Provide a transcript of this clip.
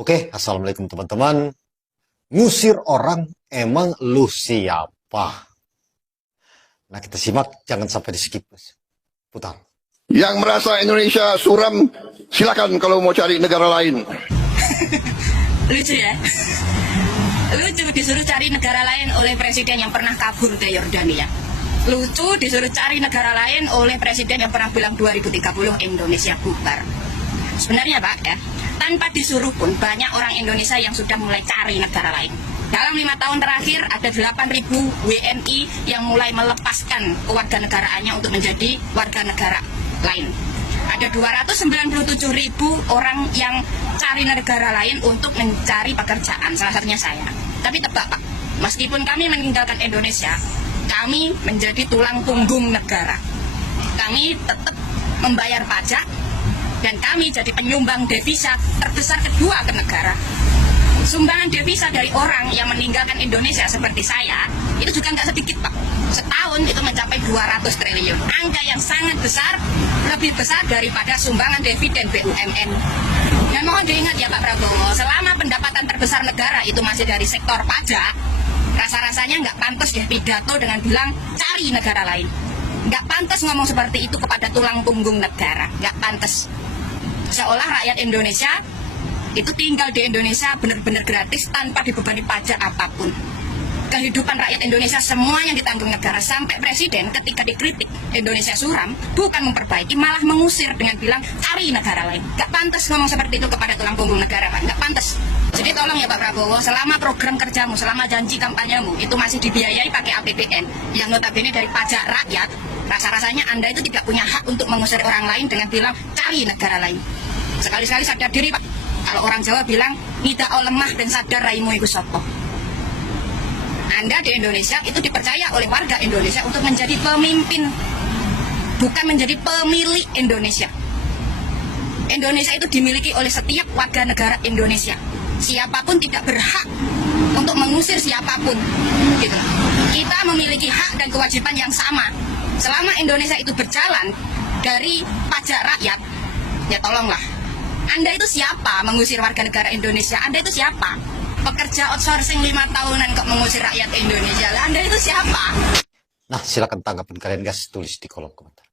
Oke, assalamualaikum teman-teman. Ngusir orang emang lu siapa? Nah, kita simak, jangan sampai di skip. Putar. Yang merasa Indonesia suram, silakan kalau mau cari negara lain. Lucu ya? Lucu disuruh cari negara lain oleh presiden yang pernah kabur ke Yordania. Lucu disuruh cari negara lain oleh presiden yang pernah bilang 2030 Indonesia bubar. Sebenarnya Pak ya, tanpa disuruh pun banyak orang Indonesia yang sudah mulai cari negara lain. Dalam 5 tahun terakhir ada 8.000 WNI yang mulai melepaskan kewarganegaraannya untuk menjadi warga negara lain. Ada 297.000 orang yang cari negara lain untuk mencari pekerjaan, salah satunya saya. Tapi tebak Pak, meskipun kami meninggalkan Indonesia, kami menjadi tulang punggung negara. Kami tetap membayar pajak dan kami jadi penyumbang devisa terbesar kedua ke negara. Sumbangan devisa dari orang yang meninggalkan Indonesia seperti saya itu juga nggak sedikit Pak. Setahun itu mencapai 200 triliun. Angka yang sangat besar, lebih besar daripada sumbangan dividen BUMN. Dan mohon diingat ya Pak Prabowo, selama pendapatan terbesar negara itu masih dari sektor pajak, rasa-rasanya nggak pantas deh pidato dengan bilang cari negara lain. Nggak pantas ngomong seperti itu kepada tulang punggung negara, nggak pantas. Seolah rakyat Indonesia itu tinggal di Indonesia benar-benar gratis tanpa dibebani pajak apapun. Kehidupan rakyat Indonesia semuanya ditanggung negara, sampai presiden ketika dikritik Indonesia suram bukan memperbaiki, malah mengusir dengan bilang cari negara lain. Gak pantas ngomong seperti itu kepada tulang punggung negara Pak, gak pantas. Jadi tolong ya Pak Prabowo, selama program kerjamu, selama janji kampanyemu itu masih dibiayai pakai APBN yang notabene dari pajak rakyat, rasa-rasanya Anda itu tidak punya hak untuk mengusir orang lain dengan bilang cari negara lain. Sekali-sekali sadar diri Pak. Kalau orang Jawa bilang nida lemah dan sadar raimu iku sapa. Anda di Indonesia itu dipercaya oleh warga Indonesia untuk menjadi pemimpin, bukan menjadi pemilik Indonesia. Indonesia itu dimiliki oleh setiap warga negara Indonesia. Siapapun tidak berhak untuk mengusir siapapun. Gitu. Kita memiliki hak dan kewajiban yang sama. Selama Indonesia itu berjalan dari pajak rakyat, ya tolonglah. Anda itu siapa mengusir warga negara Indonesia? Anda itu siapa? Pekerja outsourcing 5 tahunan kok mengusir rakyat Indonesia? Anda itu siapa? Nah, silakan tanggapan kalian guys, tulis di kolom komentar.